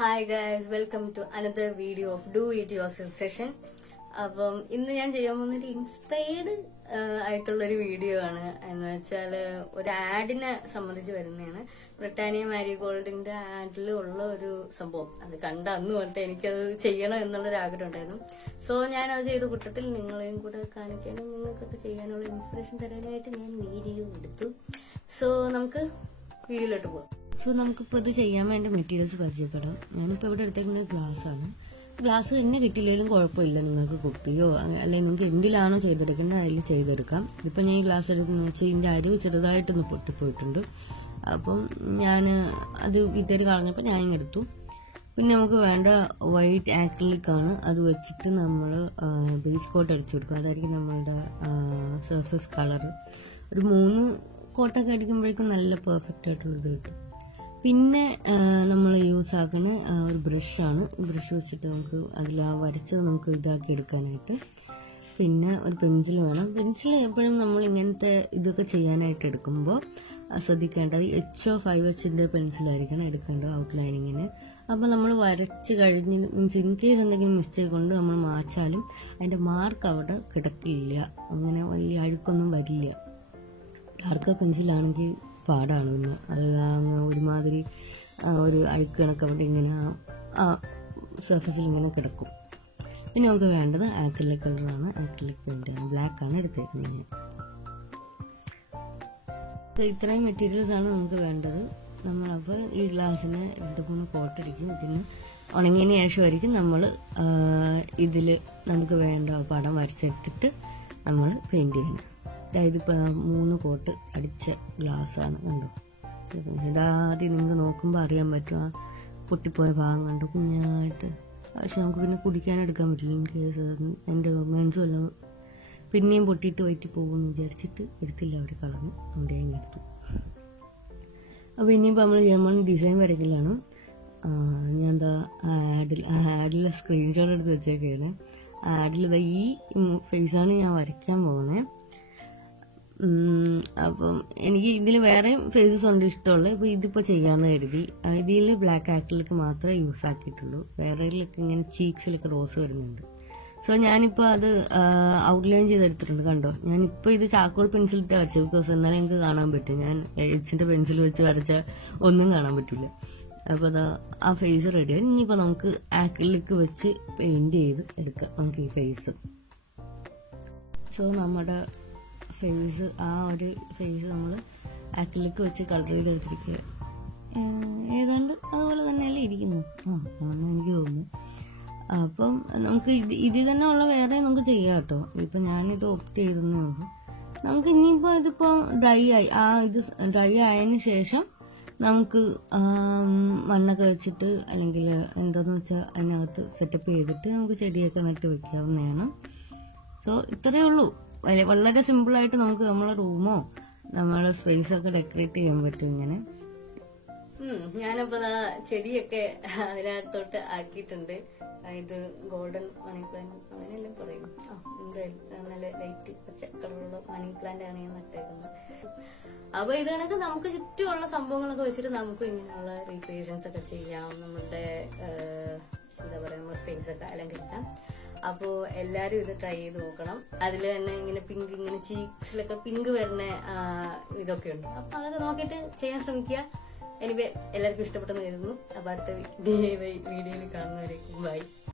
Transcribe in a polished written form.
Hi guys, welcome to another video of do it yourself session. അപ്പം ഇന്ന് ഞാൻ ചെയ്യാൻ പോകുന്നൊരു ഇൻസ്പയർഡ് ആയിട്ടുള്ളൊരു വീഡിയോ ആണ്. എന്ന് വെച്ചാൽ ഒരു ആഡിനെ സംബന്ധിച്ച് വരുന്നതാണ്. ബ്രിട്ടാനിയ മാരിഗോൾഡിന്റെ ആഡിൽ ഉള്ള ഒരു സംഭവം. അത് കണ്ട അന്ന് തൊട്ട് എനിക്കത് ചെയ്യണം എന്നുള്ളൊരു ആഗ്രഹം ഉണ്ടായിരുന്നു. സോ ഞാനത് ചെയ്ത കൂട്ടത്തിൽ നിങ്ങളെയും കൂടെ കാണിക്കാനും നിങ്ങൾക്കൊക്കെ ചെയ്യാനുള്ള ഇൻസ്പിറേഷൻ തരാനായിട്ട് ഞാൻ വീഡിയോ എടുത്തു. സോ നമുക്ക് വീഡിയോയിലോട്ട് പോകാം. സോ നമുക്കിപ്പോൾ ഇത് ചെയ്യാൻ വേണ്ട മെറ്റീരിയൽസ് പരിചയപ്പെടാം. ഞാനിപ്പോൾ ഇവിടെ എടുത്തേക്കുന്നത് ഗ്ലാസ് ആണ്. ഗ്ലാസ് തന്നെ കിട്ടിയില്ലെങ്കിലും കുഴപ്പമില്ല, നിങ്ങൾക്ക് കുപ്പിയോ അല്ലെങ്കിൽ നിങ്ങൾക്ക് എന്തിലാണോ ചെയ്തെടുക്കുന്നത് അതിൽ ചെയ്തെടുക്കാം. ഇതിപ്പോൾ ഞാൻ ഈ ഗ്ലാസ് എടുക്കുന്നത് വെച്ചാൽ ഇതിൻ്റെ അരിവ് ചെറുതായിട്ടൊന്ന് പൊട്ടിപ്പോയിട്ടുണ്ട്. അപ്പം ഞാൻ അത് വീട്ടുകാർ കളഞ്ഞപ്പോൾ ഞാൻ എടുത്തു. പിന്നെ നമുക്ക് വേണ്ട വൈറ്റ് ആക്രിലിക് ആണ്. അത് വെച്ചിട്ട് നമ്മൾ ബേസ് കോട്ട് അടിച്ചു കൊടുക്കും. അതായിരിക്കും നമ്മളുടെ സർഫസ് കളർ. ഒരു 3 കോട്ടൊക്കെ അടിക്കുമ്പോഴേക്കും നല്ല പെർഫെക്റ്റ് ആയിട്ടുള്ളത് കിട്ടും. പിന്നെ നമ്മൾ യൂസ് ആക്കുന്ന ഒരു ബ്രഷാണ്. ബ്രഷ് വെച്ചിട്ട് നമുക്ക് അതിൽ ആ വരച്ചത് നമുക്ക് ഇതാക്കി എടുക്കാനായിട്ട്. പിന്നെ ഒരു പെൻസിൽ വേണം. പെൻസിൽ എപ്പോഴും നമ്മൾ ഇങ്ങനത്തെ ഇതൊക്കെ ചെയ്യാനായിട്ട് എടുക്കുമ്പോൾ ശ്രദ്ധിക്കേണ്ടത് HO5Hന്റെ പെൻസിലായിരിക്കണം എടുക്കേണ്ടത് ഔട്ട്ലൈനിങ്ങിന്. അപ്പോൾ നമ്മൾ വരച്ച് കഴിഞ്ഞ് മീൻസ് ഇൻ കേസ് എന്തെങ്കിലും മിസ്റ്റേക്ക് കൊണ്ട് നമ്മൾ മാച്ചാലും അതിൻ്റെ മാർക്ക് അവിടെ കിടക്കില്ല. അങ്ങനെ വലിയ അഴുക്കൊന്നും വരില്ല. ഡാർക്ക് പെൻസിലാണെങ്കിൽ പാടാണ്. പിന്നെ അത് ഒരുമാതിരി ഒരു അഴുക്ക് കണക്ക് അവിടെ ഇങ്ങനെ ആ സർഫസിൽ ഇങ്ങനെ കിടക്കും. പിന്നെ നമുക്ക് വേണ്ടത് ആക്രിലിക് കളറാണ്. ആക്രിലിക് പെയിന്റാണ്. ബ്ലാക്ക് ആണ് എടുത്തേക്കുന്നത്. ഇത്രയും മെറ്റീരിയൽസ് ആണ് നമുക്ക് വേണ്ടത്. നമ്മളപ്പോൾ ഈ ഗ്ലാസ്സിന് 2-3 കോട്ടടിക്കും. ഇതിന് ഉണങ്ങിയതിന് ശേഷമായിരിക്കും നമ്മൾ ഇതിൽ നമുക്ക് വേണ്ട പടം വരച്ചെടുത്തിട്ട് നമ്മൾ പെയിന്റ് ചെയ്യണം. ഇതിപ്പോൾ 3 കോട്ട് അടിച്ച ഗ്ലാസ്സാണ്. കണ്ടോ, ഇതാദ്യം നിങ്ങൾക്ക് നോക്കുമ്പോൾ അറിയാൻ പറ്റും. ആ പൊട്ടിപ്പോയ ഭാഗം കണ്ടു കുഞ്ഞായിട്ട്. പക്ഷെ നമുക്ക് പിന്നെ കുടിക്കാനെടുക്കാൻ പറ്റില്ല. ഇൻ കേസ് എൻ്റെ മെൻസും എല്ലാം പിന്നെയും പൊട്ടിയിട്ട് വയറ്റി പോകുമെന്ന് വിചാരിച്ചിട്ട് എടുത്തില്ല. അവർ കളഞ്ഞു. അവിടെ ഞാൻ എടുത്തു. അപ്പോൾ ഇനിയിപ്പോൾ നമ്മൾ ചെയ്യാൻ ഡിസൈൻ വരയ്ക്കലാണ്. ഞാൻ എന്താ ആഡിലെ സ്ക്രീൻഷോട്ട് എടുത്ത് വെച്ചേക്കാണ്. ആഡിൽ ഈ ഫേസാണ് ഞാൻ വരയ്ക്കാൻ പോകുന്നത്. അപ്പം എനിക്ക് ഇതിൽ വേറെ ഫേസസ് ഉണ്ട് ഇഷ്ടമുള്ളത്. ഇപ്പോൾ ഇതിപ്പോൾ ചെയ്യാമെന്ന് കരുതി. ഇതിൽ ബ്ലാക്ക് ആക്രിലിക് മാത്രമേ യൂസ് ആക്കിയിട്ടുള്ളൂ. വേറെയിലൊക്കെ ഇങ്ങനെ ചീക്സിലൊക്കെ റോസ് വരുന്നുണ്ട്. സോ ഞാനിപ്പോൾ അത് ഔട്ട്ലൈൻ ചെയ്തെടുത്തിട്ടുണ്ട്. കണ്ടോ, ഞാനിപ്പോൾ ഇത് ചാക്കോൾ പെൻസിലിട്ട് വരച്ചത്. ബിക്കോസ് എന്നാലും എനിക്ക് കാണാൻ പറ്റും. ഞാൻ എച്ചിന്റെ പെൻസിൽ വെച്ച് വരച്ചാൽ ഒന്നും കാണാൻ പറ്റില്ല. അപ്പോൾ അത് ആ ഫേസ് റെഡിയായി. ഇനിയിപ്പോൾ നമുക്ക് ആക്രിലിക് വെച്ച് പെയിന്റ് ചെയ്ത് എടുക്കാം നമുക്ക് ഈ ഫേസ്. സോ നമ്മുടെ ഫേസ്, ആ ഒരു ഫേസ് നമ്മൾ ആക്രിലിക് വെച്ച് കളർ ചെയ്തെടുത്തിരിക്കുക. ഏതാണ്ട് അതുപോലെ തന്നെയല്ലേ ഇരിക്കുന്നു. ആണെന്ന് എനിക്ക് തോന്നുന്നു. അപ്പം നമുക്ക് ഇതിൽ തന്നെ ഉള്ള വേറെ നമുക്ക് ചെയ്യാം കേട്ടോ. ഇപ്പം ഞാനിത് ഓപ്റ്റ് ചെയ്തെന്നേ ഉള്ളൂ. നമുക്ക് ഇനിയിപ്പോൾ ഇതിപ്പോൾ ഡ്രൈ ആയി, ഇത് ഡ്രൈ ആയതിനു ശേഷം നമുക്ക് മണ്ണൊക്കെ വെച്ചിട്ട് അല്ലെങ്കിൽ എന്താന്ന് വെച്ചാൽ അതിനകത്ത് സെറ്റപ്പ് ചെയ്തിട്ട് നമുക്ക് ചെടിയൊക്കെ നട്ട് വെക്കാവുന്നതാണ്. സോ ഇത്രയേ ഉള്ളൂ. വളരെ സിമ്പിളായിട്ട് നമുക്ക് നമ്മളെ റൂമോ നമ്മളെ സ്പേസ് ഒക്കെ ഡെക്കറേറ്റ് ചെയ്യാൻ പറ്റും ഇങ്ങനെ. ഞാനപ്പോ ചെടിയൊക്കെ അതിനകത്തോട്ട് ആക്കിയിട്ടുണ്ട്. ഇത് ഗോൾഡൻ മണി പ്ലാന്റ് അങ്ങനെയെല്ലാം പറയും. എന്തായാലും നല്ല ലൈറ്റ് പച്ച കളറുള്ള മണി പ്ലാന്റ് ആണ് ഞാൻ നട്ടേക്കുന്നത്. അപ്പൊ ഇത് കണക്ക് നമുക്ക് ചുറ്റുമുള്ള സംഭവങ്ങളൊക്കെ വെച്ചിട്ട് നമുക്ക് ഇങ്ങനെയുള്ള റീക്രിയേഷൻസ് ഒക്കെ ചെയ്യാം. നമ്മുടെ എന്താ പറയാ, നമ്മുടെ സ്പേസ് ഒക്കെ അലങ്കരിക്കാം. അപ്പോ എല്ലാരും ഇത് ട്രൈ ചെയ്ത് നോക്കണം. അതിൽ തന്നെ ഇങ്ങനെ പിങ്ക്, ഇങ്ങനെ ചീക്സിലൊക്കെ പിങ്ക് വരുന്ന ഇതൊക്കെ ഉണ്ട്. അപ്പൊ അതൊക്കെ നോക്കിയിട്ട് ചെയ്യാൻ ശ്രമിക്കുക. എനിവേ എല്ലാവർക്കും ഇഷ്ടപ്പെട്ടെന്ന് കരുതുന്നു. അപ്പൊ അടുത്ത വീഡിയോയിൽ കാണുന്നവരേക്കും ബൈ.